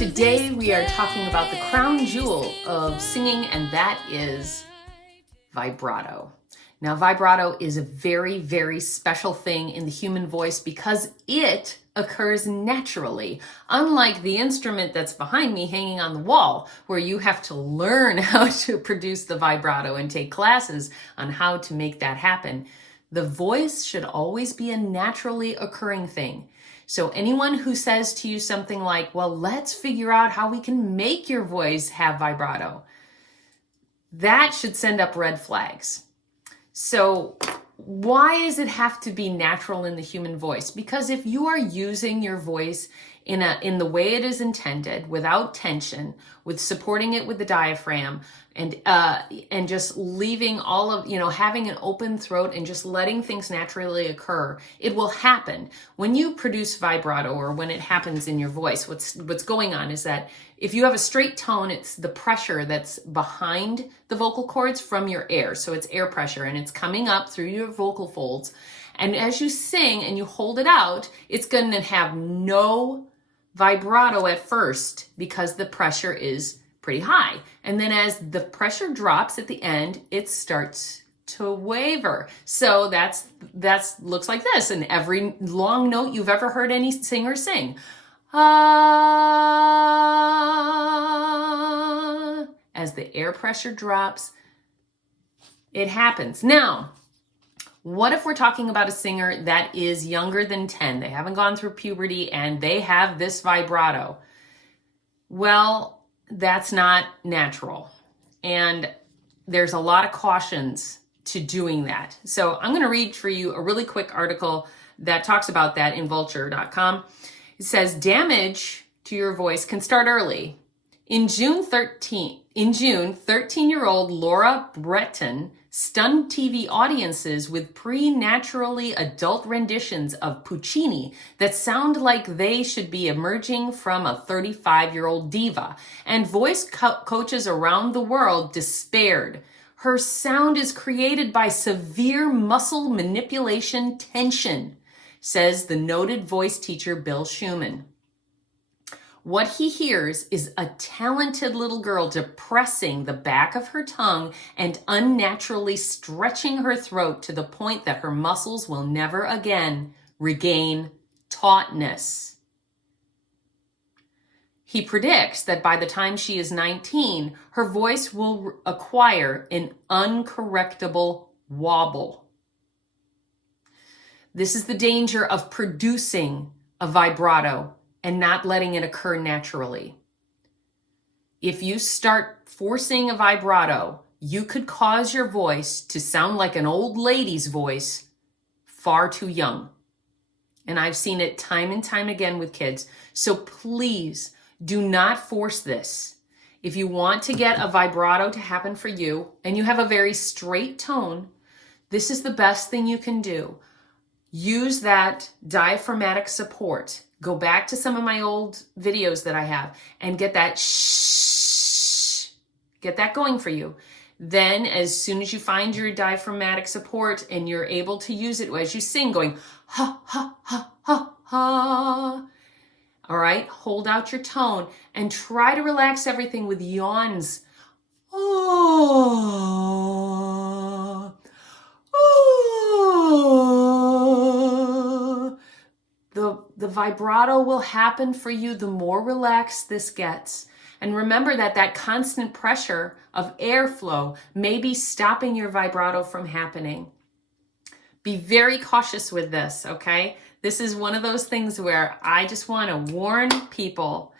Today we are talking about the crown jewel of singing, and that is vibrato. Now, vibrato is a very, very special thing in the human voice because it occurs naturally, unlike the instrument that's behind me hanging on the wall, where you have to learn how to produce the vibrato and take classes on how to make that happen. The voice should always be a naturally occurring thing. So anyone who says to you something like, well, let's figure out how we can make your voice have vibrato, that should send up red flags. So why does it have to be natural in the human voice? Because if you are using your voice in the way it is intended, without tension, with supporting it with the diaphragm, and just leaving all of, having an open throat and just letting things naturally occur, it will happen. When you produce vibrato, or when it happens in your voice, what's going on is that if you have a straight tone, it's the pressure that's behind the vocal cords from your air. So it's air pressure, and it's coming up through your vocal folds. And as you sing and you hold it out, it's going to have no vibrato at first because the pressure is pretty high. And then as the pressure drops at the end, it starts to waver. So that's looks like this. And every long note you've ever heard any singer sing, ah, as the air pressure drops, it happens. Now, what if we're talking about a singer that is younger than 10? They haven't gone through puberty and they have this vibrato. Well, that's not natural. And there's a lot of cautions to doing that. So I'm going to read for you a really quick article that talks about that in vulture.com. It says, damage to your voice can start early. In June, 13-year-old Laura Breton stunned TV audiences with preternaturally adult renditions of Puccini that sound like they should be emerging from a 35-year-old diva, and voice coaches around the world despaired. Her sound is created by severe muscle manipulation tension, says the noted voice teacher Bill Schumann. What he hears is a talented little girl depressing the back of her tongue and unnaturally stretching her throat to the point that her muscles will never again regain tautness. He predicts that by the time she is 19, her voice will acquire an uncorrectable wobble. This is the danger of producing a vibrato and not letting it occur naturally. If you start forcing a vibrato, you could cause your voice to sound like an old lady's voice far too young. And I've seen it time and time again with kids. So please do not force this. If you want to get a vibrato to happen for you, and you have a very straight tone, this is the best thing you can do. Use that diaphragmatic support. Go back to some of my old videos that I have and get that shh, get that going for you. Then as soon as you find your diaphragmatic support and you're able to use it as you sing, going ha, ha, ha, ha, ha. All right, hold out your tone and try to relax everything with yawns. Oh, oh. The vibrato will happen for you the more relaxed this gets. And remember that constant pressure of airflow may be stopping your vibrato from happening. Be very cautious with this, okay? This is one of those things where I just want to warn people,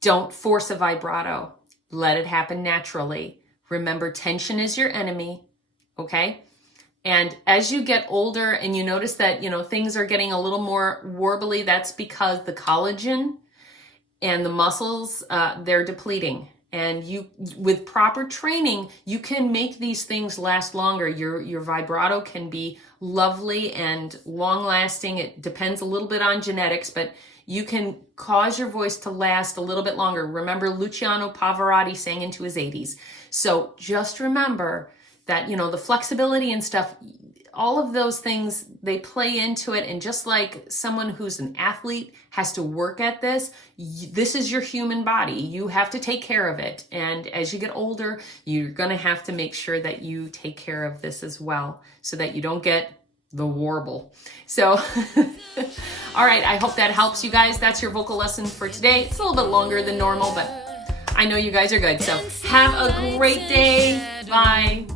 don't force a vibrato. Let it happen naturally. Remember, tension is your enemy, okay? And as you get older and you notice that, things are getting a little more warbly, that's because the collagen and the muscles, they're depleting. And with proper training, you can make these things last longer. Your vibrato can be lovely and long lasting. It depends a little bit on genetics, but you can cause your voice to last a little bit longer. Remember, Luciano Pavarotti sang into his 80s. So just remember that, the flexibility and stuff, all of those things, they play into it. And just like someone who's an athlete has to work at this, this is your human body. You have to take care of it. And as you get older, you're going to have to make sure that you take care of this as well, so that you don't get the warble. So, all right, I hope that helps you guys. That's your vocal lesson for today. It's a little bit longer than normal, but I know you guys are good. So have a great day. Bye.